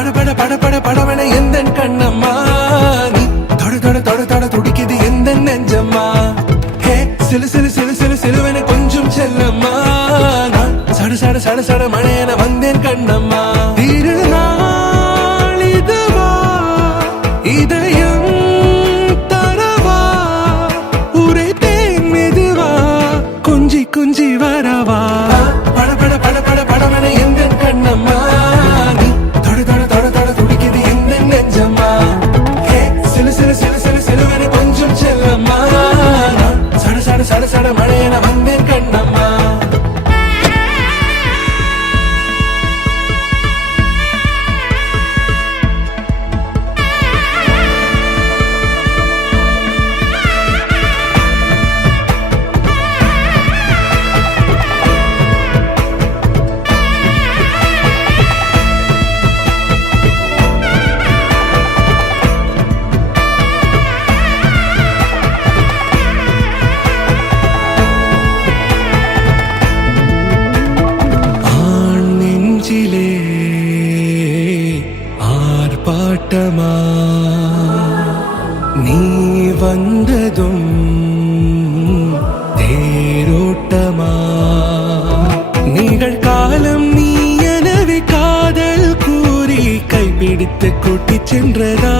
பட பட பட படவன எந்த கண்ணம்மா நீ தொட தொட தொட தொட துடிக்குது எந்த நெஞ்சம்மா ஹே சிலு சிலு சிலு சிலு சிலுவன கொஞ்சம் செல்லம்மா நான் சட சட சட சட மழையன வந்தேன் கண்ணம்மா திருநாள் இதுவா இதயம் தரவா உரைத்தேன் மெதுவா கொஞ்சி கொஞ்சி வரவா பட பட பட பட படவன எந்த கண்ணம்மா நீ தொட தொட தொட தொட துடிக்குது எந்த நெஞ்சம்மா ஹே சிலு சிலு சிலு சிலு சிலுவன கொஞ்சம் செல்லம்மா நான் சட சட சட சட மழையன வந்தேன் கண்ணம்மா ஆர்ப்பாட்டமா நீ வந்ததும் தேரோட்டமா நிகழ்காலம் நீ எனவே காதல் கூறி கைப்பிடித்து கூட்டிச் சென்றதா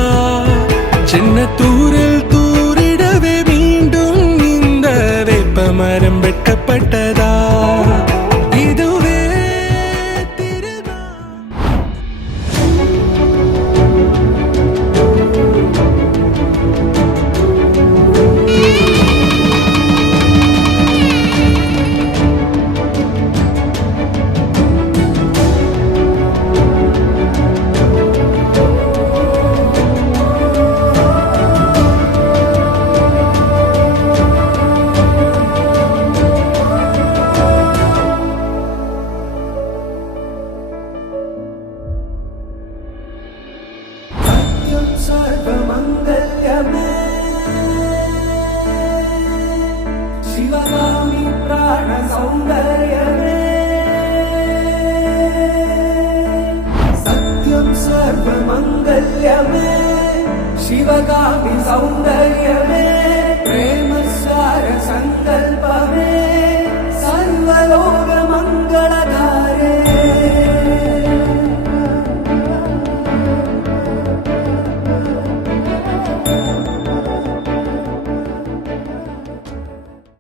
சின்ன தூரல் தூரிடவே மீண்டும் இந்த வேப்பமரம் வெட்கப்பட்டதா இதுவே सर्वमङ्गल्यमे शिवगामि प्राणसौन्दर्यमे सत्यं सर्वमङ्गल्यमे शिवगामि सौन्दर्यमे प्रेमसार